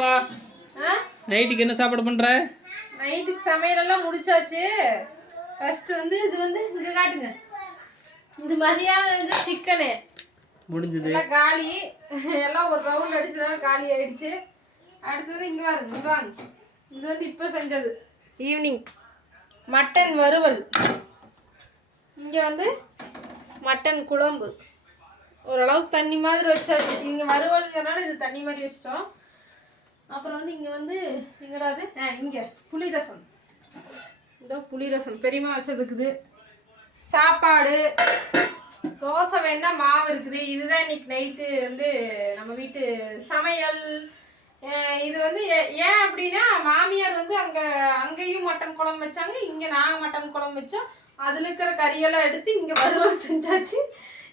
பாப்பா. நைட்டுக்கு என்ன சாப்பாடு பண்ற? நைட்டுக்கு சமையலெல்லாம் முடிச்சாச்சு. ஃபர்ஸ்ட் வந்து இது வந்து இங்க காட்டுங்க. இந்த மதியானம் இது சிக்கனு முடிஞ்சது. எல்லாம் காலி. எல்லாம் ஒரு ரவுண்ட் அடிச்சதால காலி ஆயிடுச்சு. அடுத்தது இங்க பாருங்க இங்க வாங்க இது வந்து இப்போ செஞ்சது. ஈவினிங் மட்டன் வறுவல். இங்க வந்து மட்டன் குழம்பு. ஓரளவுக்கு தண்ணி மாதிரி வச்சாச்சு. இங்க வறுவலுங்கிறனால இது தண்ணி மாதிரி வச்சிட்டோம். அப்புறம் வந்து இங்கே வந்து எங்கடாது இங்கே ஆ இதோ புளிரசம் பெரியமா வச்சதுக்குது. சாப்பாடு. தோசை வேணா மாவு இருக்குது. இதுதான் இன்னைக்கு நைட்டு வந்து நம்ம வீட்டு சமையல். இது வந்து ஏ- ஏன் அப்படின்னா மாமியார் வந்து அங்கே அங்கேயும் மட்டன் குழம்பு வச்சாங்க இங்கே நாங்கள் மட்டன் குழம்பு வச்சோம். அதில் இருக்கிற கறியெல்லாம் எடுத்து இங்கே வறுவல் செஞ்சாச்சு.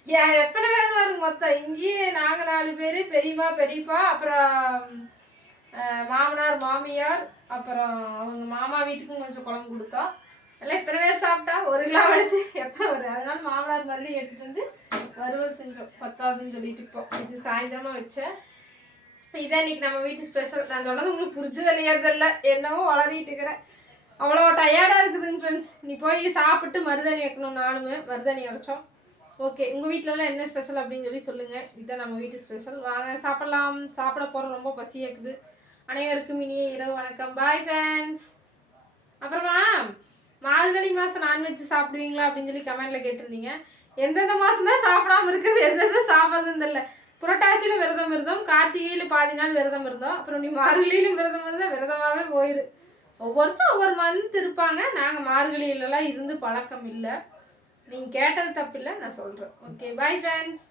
ஏன் எத்தனை பேர் வரும் மொத்தம்? இங்கேயே நாங்கள் நாலு பேர் பெரியம்மா பெரியப்பா அப்புறம் மாமனார் மாமியார் அப்புறம் அவங்க மாமா வீட்டுக்கும் கொஞ்சம் குழம்பு கொடுத்தோம் எல்லாம் எத்தனை பேர் சாப்பிட்டா? ஒரு கிலோ எடுத்து எத்தனை வருது அதனால மாமனார் மறுபடியும் எடுத்துட்டு வந்து வறுவல் செஞ்சோம். பத்தாவதுன்னு சொல்லிட்டு இப்போ இது சாயந்தரமா வச்சேன். இதான் இன்னைக்கு நம்ம வீட்டு ஸ்பெஷல் நான் சொன்னது உங்களுக்கு புரிஞ்சது இல்லையாதல்ல என்னவோ வளரிட்டு இருக்கிறேன் அவ்வளோ டயர்டாக இருக்குதுங்க ஃப்ரெண்ட்ஸ் நீ போய் சாப்பிட்டு மருதாணி வைக்கணும் நானும். மருதாணி அரைச்சோம். ஓகே உங்கள் வீட்டிலலாம் என்ன ஸ்பெஷல் அப்படின்னு சொல்லி சொல்லுங்கள் இதுதான் நம்ம வீட்டு ஸ்பெஷல் வாங்க சாப்பிட்லாம். சாப்பிட போகிறோம் ரொம்ப பசியாக இருக்குது அனைவருக்கும் இனிய இரவு வணக்கம். பாய் ஃப்ரெண்ட்ஸ் அப்புறமா மார்கழி மாதம் நான்வெஜ் சாப்பிடுவீங்களா அப்படின்னு சொல்லி கமெண்ட்ல கேட்டிருந்தீங்க. எந்தெந்த மாதம் தான் சாப்பிடாம இருக்குது எந்தெந்த சாப்பிட்றதுன்னு தெரியல. புரட்டாசியில் விரதம் இருந்தோம் கார்த்திகையில பாதி நாள் விரதம் இருந்தோம். அப்புறம் நீ மார்கழியிலும் விரதம் இருந்தால் விரதமாகவே போயிரு. ஒவ்வொருத்தரும் ஒவ்வொரு மந்த் இருப்பாங்க. நாங்கள் மார்கழியிலலாம் இருந்து பழக்கம் இல்லை. நீங்கள் கேட்டது தப்பில்லை நான் சொல்கிறேன் ஓகே பாய் ஃப்ரெண்ட்ஸ்